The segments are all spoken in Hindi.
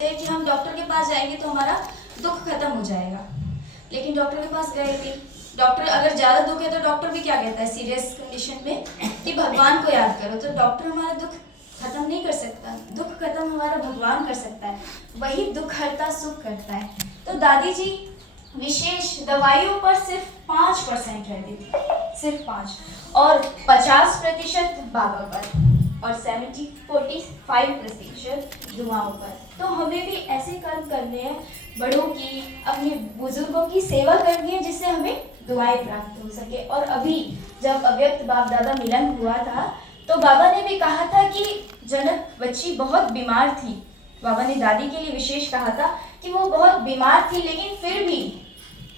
कि हम डॉक्टर के पास जाएंगे तो हमारा दुख खत्म हो जाएगा, लेकिन डॉक्टर के पास गए थे। डॉक्टर अगर ज़्यादा दुख है तो डॉक्टर भी क्या कहता है सीरियस कंडीशन में कि भगवान को याद करो, तो डॉक्टर हमारा दुख खत्म नहीं कर सकता। दुख खत्म हमारा भगवान कर सकता है, वही दुख हरता सुख करता है। तो दादी जी विशेष दवाइयों पर सिर्फ 5% रहती थी, सिर्फ 5, और 50% बाबा पर और 45% दुआओं पर। तो हमें भी ऐसे कर्म करने हैं, बड़ों की, अपने बुजुर्गों की सेवा करनी है, जिससे हमें दुआएं प्राप्त हो सके। और अभी जब अव्यक्त बाप दादा मिलन हुआ था तो बाबा ने भी कहा था कि जनक बच्ची बहुत बीमार थी। बाबा ने दादी के लिए विशेष कहा था कि वो बहुत बीमार थी, लेकिन फिर भी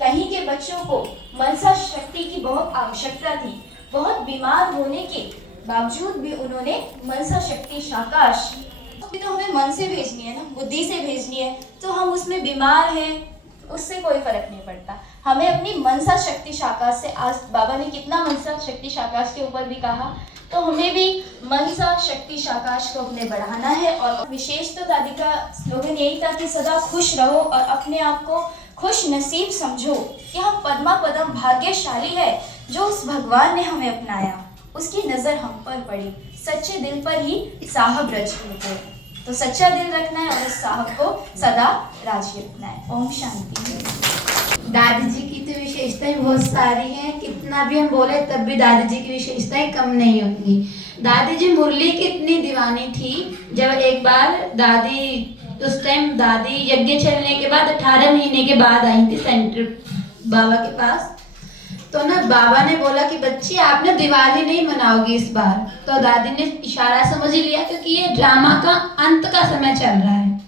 कहीं के बच्चों को मनसा शक्ति की बहुत आवश्यकता थी। बहुत बीमार होने के बावजूद भी उन्होंने मनसा शक्ति शाकाश, तो हमें मन से भेजनी है ना, बुद्धि से भेजनी है। तो हम उसमें बीमार हैं उससे कोई फर्क नहीं पड़ता, हमें अपनी मनसा शक्ति शाकाश से, आज बाबा ने कितना मनसा शक्ति शाकाश के ऊपर भी कहा, तो हमें भी मनसा शक्ति शाकाश को अपने बढ़ाना है। और विशेष तो दादी का स्लोगन यही था कि सदा खुश रहो और अपने आप को खुश नसीब समझो कि हम पद्मा पदम भाग्यशाली है जो उस भगवान ने हमें अपनाया, उसकी नज़र हम पर पड़ी। सच्चे दिल पर ही साहब रच होते, तो सच्चा दिल रखना है और उस साहब को सदा राजी रखना है। ओम शांति। दादी जी की तो विशेषताएं बहुत सारी हैं, कितना भी हम बोले तब भी दादी जी की विशेषताएं कम नहीं होंगी। दादी जी मुरली की इतनी दीवानी थी, जब एक बार दादी, उस टाइम दादी यज्ञ चलने के बाद 18 महीने के बाद आई थी सेंटर बाबा के पास। तो ना बाबा ने बोला कि बच्ची आप ना दिवाली नहीं मनाओगी इस बार। तो दादी ने इशारा समझ लिया क्योंकि ये ड्रामा का अंत का समय चल रहा है।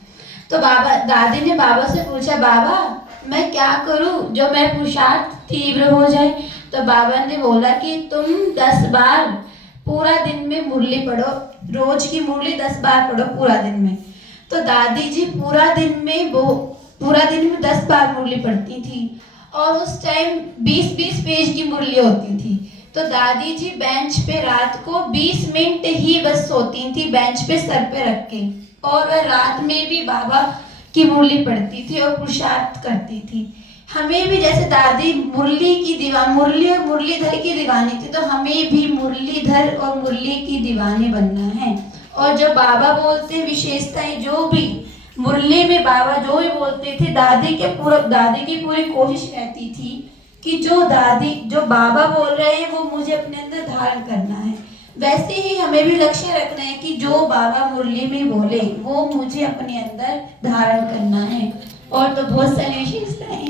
तो दादी ने बाबा से पूछा, बाबा मैं क्या करूं जो मेरा पुरुषार्थ तीव्र हो जाए। तो बाबा ने बोला कि तुम 10 बार पूरा दिन में मुरली पढ़ो, रोज की मुरली 10 बार पढ़ो पूरा दिन में। तो दादी जी पूरा दिन में 10 बार मुरली पढ़ती थी, और उस टाइम 20-20 पेज की मुरली होती थी। तो दादी जी बेंच पे रात को 20 मिनट ही बस सोती थी, बेंच पे सर पे रख के, और वह रात में भी बाबा की मुरली पढ़ती थी और पुरुषार्थ करती थी। हमें भी जैसे दादी मुरली और मुरलीधर की दीवानी थी, तो हमें भी मुरलीधर और मुरली की दीवानी बनना है। और जो बाबा बोलते विशेषताएं, जो भी मुरली में बाबा जो भी बोलते थे, दादी की पूरी कोशिश रहती थी कि जो बाबा बोल रहे हैं वो मुझे अपने अंदर धारण करना है। वैसे ही हमें भी लक्ष्य रखना है कि जो बाबा मुरली में बोले वो मुझे अपने अंदर धारण करना है। और तो बहुत सारी विशेषताएं